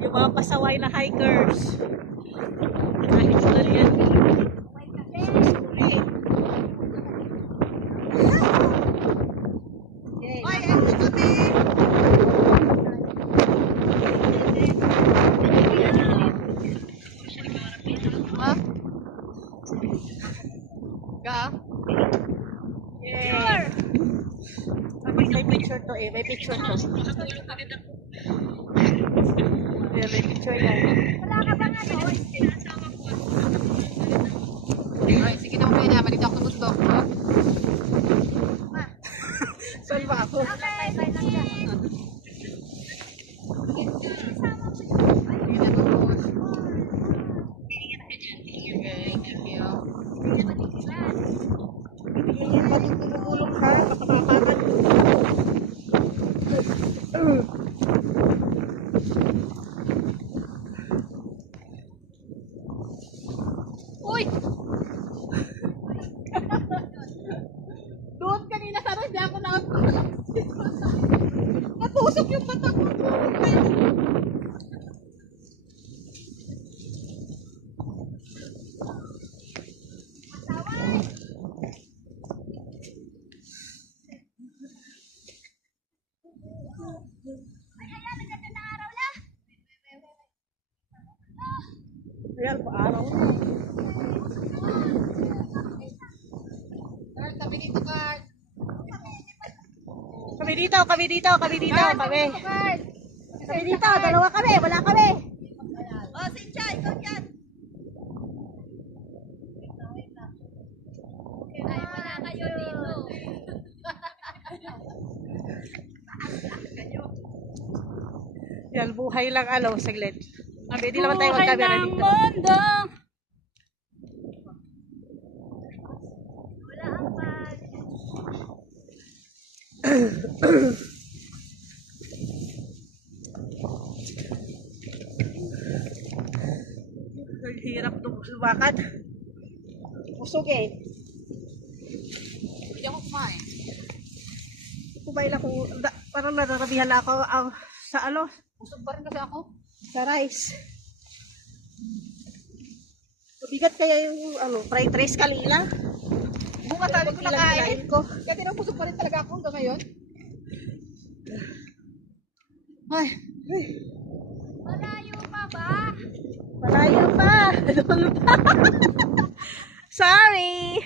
Yung mga pasaway na hikers. Kahit na yan. Ay, ano kami? Ha? Ga? Picture! May picture to eh. May picture to. Yeah, may picture yan. Wala ka bang ano? Ay, sige na mamaya na. Balik ako sa bundok. Ha? Saan ba ako? Okay, bye lang dyan. Sige na tutulog. Okay, thank you. Matutulong ka. Baka mapapagod. Uy! Doon kanina sana hindi ako natusok yung mata ko. Ayan, paaraw na. Carl, tabi dito, Carl. Kami dito, kami dito, kami dito, kami. Carl. Kami dito, dalawa kami, wala kami. Oh, Cynthia, ikaw dyan. Ay, wala kayo dito. Yan, buhay lang ano, saglit. Hindi naman tayo mag-camera dito. Mundo. Wala ang pag. Ang hirap lumakad. Usog eh. Hindi ako kumain. Kumain ako, parang nararabihan na ako sa ano, Usog pa rin kasi ako. sa rice. Mabigat kaya yung ano, fried rice kanina. Bukas sabi ko nakain. Ilang ko. Kasi busog pa rin talaga ako hanggang ngayon. Ay. Malayo pa ba? Malayo pa. Doon pa. Sorry.